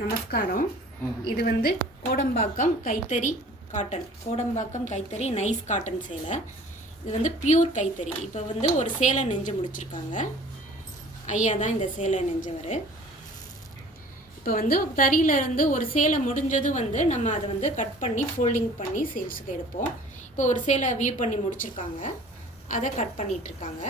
நமஸ்காரம். இது வந்து கோடம்பாக்கம் கைத்தறி காட்டன், கோடம்பாக்கம் கைத்தறி நைஸ் காட்டன் சேலை. இது வந்து பியூர் கைத்தறி. இப்போ வந்து ஒரு சேலை நெஞ்சு முடிச்சிருக்காங்க. ஐயா தான் இந்த சேலை நெஞ்சவர். இப்போ வந்து தறியிலேருந்து ஒரு சேலை முடிஞ்சது வந்து நம்ம அதை வந்து கட் பண்ணி ஃபோல்டிங் பண்ணி சேல்ஸுக்கு எடுப்போம். இப்போ ஒரு சேலை வியூ பண்ணி முடிச்சிருக்காங்க, அதை கட் பண்ணிகிட்ருக்காங்க.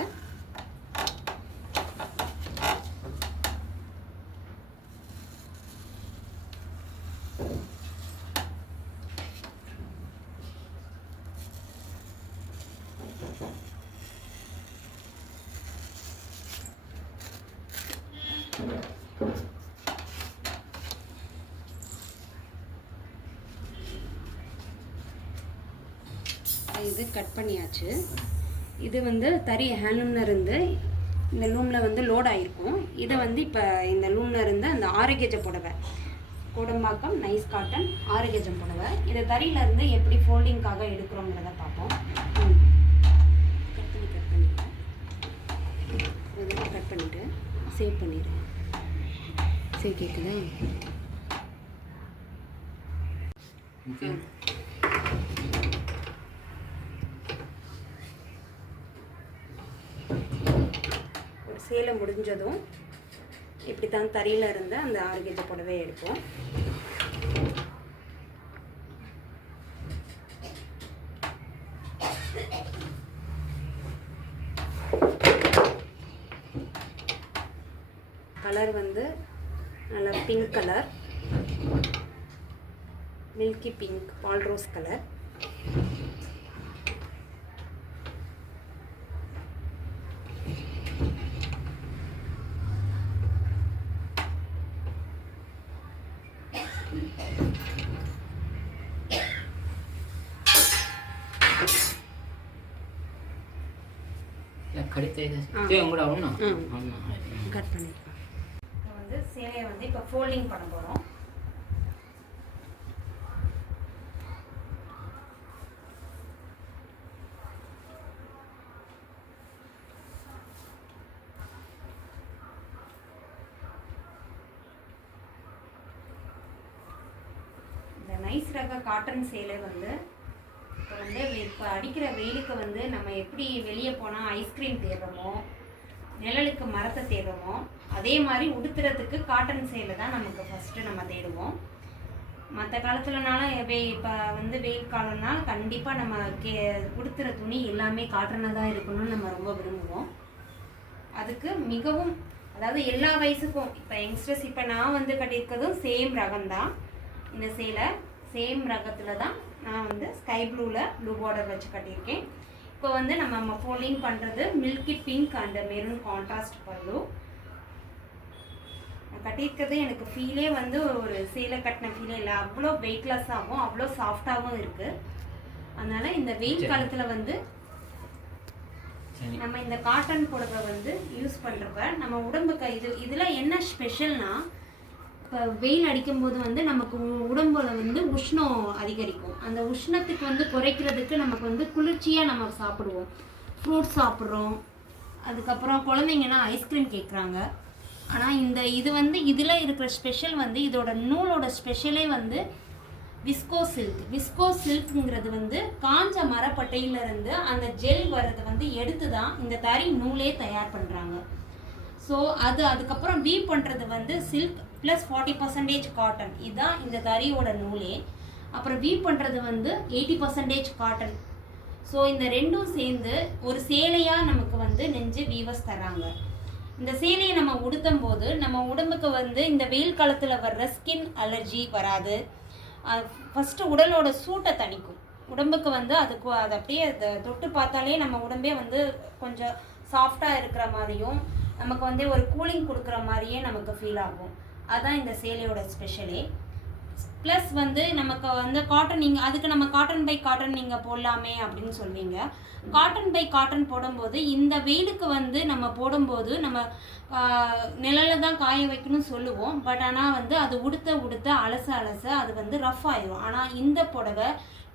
இது கட் பண்ணியாச்சு. இது வந்து தறி ஹேண்ட்லூமில் இருந்து இந்த லூமில் வந்து லோட் ஆகிருக்கும். இதை வந்து இப்போ இந்த லூமில் இருந்து அந்த ஆரோக்கியஜ புடவை, கோடம்பாக்கம் நைஸ் காட்டன் ஆரோக்கியஜம் புடவை, இதை தறியிலேருந்து எப்படி ஃபோல்டிங்காக எடுக்கிறோங்கிறத பார்ப்போம். கட் பண்ணிவிட்டு சேவ் பண்ணிடுறேன். சேவ் கேட்குதா? ஒரு சேலை முடிஞ்சதும் இப்படி தான் தறியில் இருந்து அந்த ஆரோக்கியஜ புடவையை எடுப்போம். கலர் வந்து நல்ல பிங்க் கலர், மில்கி பிங்க், பால் ரோஸ் கலர். கட் பண்ணிக்கலாம். இப்போ வந்து சேலையை வந்து இப்போ ஃபோல்டிங் பண்ண போகிறோம். இந்த நைஸ் ரக காட்டன் சேலை வந்து இப்போ அடிக்கிற வெயிலுக்கு வந்து நம்ம எப்படி வெளியே போனால் ஐஸ்கிரீம் தேடுறோமோ, நிழலுக்கு மரத்தை தேடுறோமோ, அதே மாதிரி உடுத்துறதுக்கு காட்டன் சேலை தான் நமக்கு ஃபஸ்ட்டு நம்ம தேடுவோம். மற்ற காலத்துலனாலும் இப்போ வந்து வெயில் காலம்னா கண்டிப்பாக நம்ம உடுத்துகிற துணி எல்லாமே காட்டனாக தான் இருக்கணும்னு நம்ம ரொம்ப விரும்புவோம். அதுக்கு மிகவும், அதாவது எல்லா வயசுக்கும், இப்போ யங்ஸ்டர்ஸ், இப்போ நான் வந்து கட்டியிருக்கிறதும் சேம் ரகம்தான். இந்த சேலை சேம் ரகத்தில் தான் நான் வந்து ஸ்கை ப்ளூவில் ப்ளூ பார்டர் வச்சு கட்டியிருக்கேன். இப்போ வந்து நம்ம ஃபோல்டிங் பண்ணுறது milky pink and maroon contrast பல்லு. கட்டியிருக்கிறது எனக்கு ஃபீலே வந்து ஒரு சேலை கட்டின ஃபீலே இல்லை. அவ்வளோ வெயிட்லெஸ்ஸாகவும் அவ்வளோ சாஃப்டாகவும் இருக்குது. அதனால் இந்த வெயில் காலத்தில் வந்து நம்ம இந்த காட்டன் புடவை வந்து யூஸ் பண்ணுறப்ப நம்ம உடம்புக்கு இதில் என்ன ஸ்பெஷல்னால், இப்போ வெயில் அடிக்கும்போது வந்து நமக்கு உடம்புல வந்து உஷ்ணம் அதிகரிக்கும். அந்த உஷ்ணத்துக்கு வந்து குறைக்கிறதுக்கு நமக்கு வந்து குளிர்ச்சியாக நம்ம சாப்பிடுவோம். ஃப்ரூட்ஸ் சாப்பிட்றோம். அதுக்கப்புறம் குழந்தைங்கன்னா ஐஸ்கிரீம் கேட்குறாங்க. ஆனால் இது வந்து இதில் இருக்கிற ஸ்பெஷல் வந்து, இதோட நூலோட ஸ்பெஷலே வந்து விஸ்கோ சில்க். விஸ்கோ சில்க்குங்கிறது வந்து காஞ்ச மரப்பட்டையிலேருந்து அந்த ஜெல் வர்றதை வந்து எடுத்து தான் இந்த தறி நூலே தயார் பண்ணுறாங்க. ஸோ அதுக்கப்புறம் வீவ் பண்ணுறது வந்து சில்க் ப்ளஸ் 40% காட்டன். இதுதான் இந்த தறியோட நூலே. அப்புறம் வீவ் பண்ணுறது வந்து 80% காட்டன். ஸோ இந்த ரெண்டும் சேர்ந்து ஒரு சேலையாக நமக்கு வந்து நெஞ்சு வீவர்ஸ் தராங்க. இந்த சேலையை நம்ம உடுத்தும் போது நம்ம உடம்புக்கு வந்து இந்த வெயில் காலத்தில் வர்ற ஸ்கின் அலர்ஜி வராது. ஃபஸ்ட்டு உடலோட சூட்டை தணிக்கும். உடம்புக்கு வந்து அதை அப்படியே அதை தொட்டு பார்த்தாலே நம்ம உடம்பே வந்து கொஞ்சம் சாஃப்டாக இருக்கிற மாதிரியும் நமக்கு வந்து ஒரு கூலிங் கொடுக்குற மாதிரியே நமக்கு ஃபீல் ஆகும். அதுதான் இந்த சேலையோட ஸ்பெஷலே. ப்ளஸ் வந்து நமக்கு வந்து காட்டன், நீங்கள் அதுக்கு நம்ம காட்டன் பை காட்டன் நீங்கள் போடலாமே அப்படின்னு சொல்வீங்க. காட்டன் பை காட்டன் போடும்போது இந்த வெயிலுக்கு வந்து நம்ம போடும்போது நம்ம நிழலில் தான் காய வைக்கணும்னு சொல்லுவோம். பட் ஆனால் வந்து அது உடுத்த அலச அது வந்து ரஃப் ஆயிடும். ஆனால் இந்த புடவை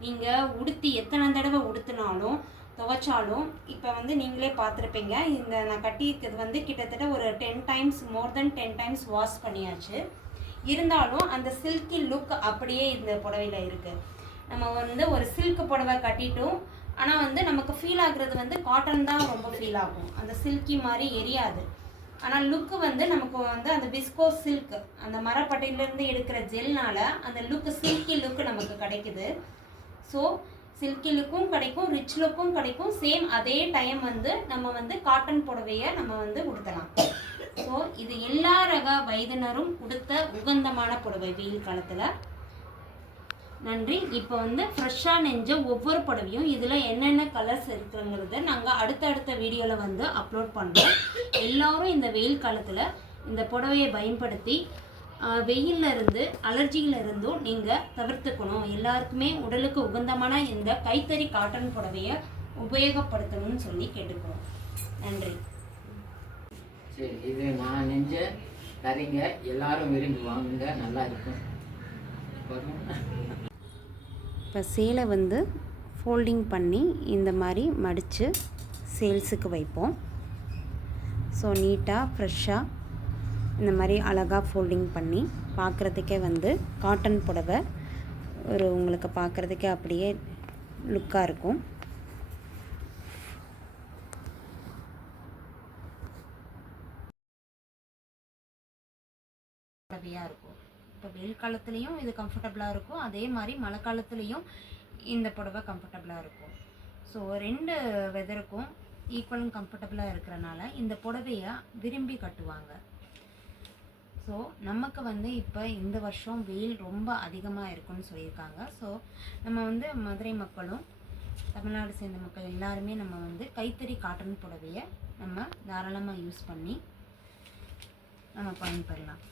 நீங்கள் எத்தனை தடவை உடுத்தினாலும் துவைச்சாலும் இப்போ வந்து நீங்களே பார்த்துருப்பீங்க, இந்த நான் கட்டியிருக்கிறது வந்து கிட்டத்தட்ட ஒரு 10 டைம்ஸ், மோர் தென் 10 டைம்ஸ் வாஷ் பண்ணியாச்சு. இருந்தாலும் அந்த சில்கி லுக் அப்படியே இந்த புடவையில் இருக்குது. நம்ம வந்து ஒரு சில்க் புடவை கட்டிட்டோம், ஆனால் வந்து நமக்கு ஃபீல் ஆகுறது வந்து காட்டன் தான் ரொம்ப ஃபீல் ஆகும், அந்த சில்கி மாதிரி எரியாது. ஆனால் லுக்கு வந்து நமக்கு வந்து அந்த விஸ்கோ சில்க், அந்த மரப்பட்டையிலேருந்து எடுக்கிற ஜெல்னால் அந்த லுக்கு சில்கி லுக்கு நமக்கு கிடைக்குது. ஸோ சில்கி லுக்கும் கிடைக்கும், ரிச் லுக்கும் கிடைக்கும். சேம் அதே டைம் வந்து நம்ம வந்து காட்டன் புடவையை நம்ம வந்து உடுத்தலாம். ஸோ இது எல்லா ரக வயதினரும் உடுத்த உகந்தமான புடவை வெயில் காலத்தில். நன்றி. இப்போ வந்து ஃப்ரெஷ்ஷாக நெஞ்ச ஒவ்வொரு புடவையும் இதில் என்னென்ன கலர்ஸ் இருக்குங்கிறத நாங்கள் அடுத்தடுத்த வீடியோவில் வந்து அப்லோட் பண்ணுறோம். எல்லோரும் இந்த வெயில் காலத்தில் இந்த புடவையை பயன்படுத்தி வெயிலில் இருந்து அலர்ஜியில் இருந்தும் நீங்கள் தவிர்த்துக்கணும். எல்லாருக்குமே உடலுக்கு உகந்தமான இந்த கைத்தறி காட்டன் புடவையை உபயோகப்படுத்தணும்னு சொல்லி கேட்டுக்கிறோம். நன்றி. சரி, இது நான் நெஞ்ச தரீங்க, எல்லாரும் விரும்பி வாங்குங்க, நல்லா இருக்கும். இப்போ சேலை வந்து ஃபோல்டிங் பண்ணி இந்த மாதிரி மடித்து சேல்ஸுக்கு வைப்போம். ஸோ நீட்டாக ஃப்ரெஷ்ஷாக இந்த மாதிரி அழகாக ஃபோல்டிங் பண்ணி பார்க்குறதுக்கே வந்து காட்டன் புடவை ஒரு உங்களுக்கு பார்க்குறதுக்கே அப்படியே லுக்காக இருக்கும். புடவையாக இருக்கும். இப்போ வெயில் காலத்துலேயும் இது கம்ஃபர்டபுளாக இருக்கும், அதே மாதிரி மழை காலத்துலேயும் இந்த புடவை கம்ஃபர்டபுளாக இருக்கும். ஸோ 2 வெதருக்கும் ஈக்குவலும் கம்ஃபர்டபுளாக இருக்கிறனால இந்த புடவையை விரும்பி கட்டுவாங்க. ஸோ நமக்கு வந்து இப்போ இந்த வருஷம் வெயில் ரொம்ப அதிகமாக இருக்குன்னு சொல்லியிருக்காங்க. ஸோ நம்ம வந்து மதுரை மக்களும் தமிழ்நாடு சேர்ந்த மக்கள் எல்லாருமே நம்ம வந்து கைத்தறி காட்டன் புடவையை நம்ம தாராளமாக யூஸ் பண்ணி நம்ம பயன்பெறலாம்.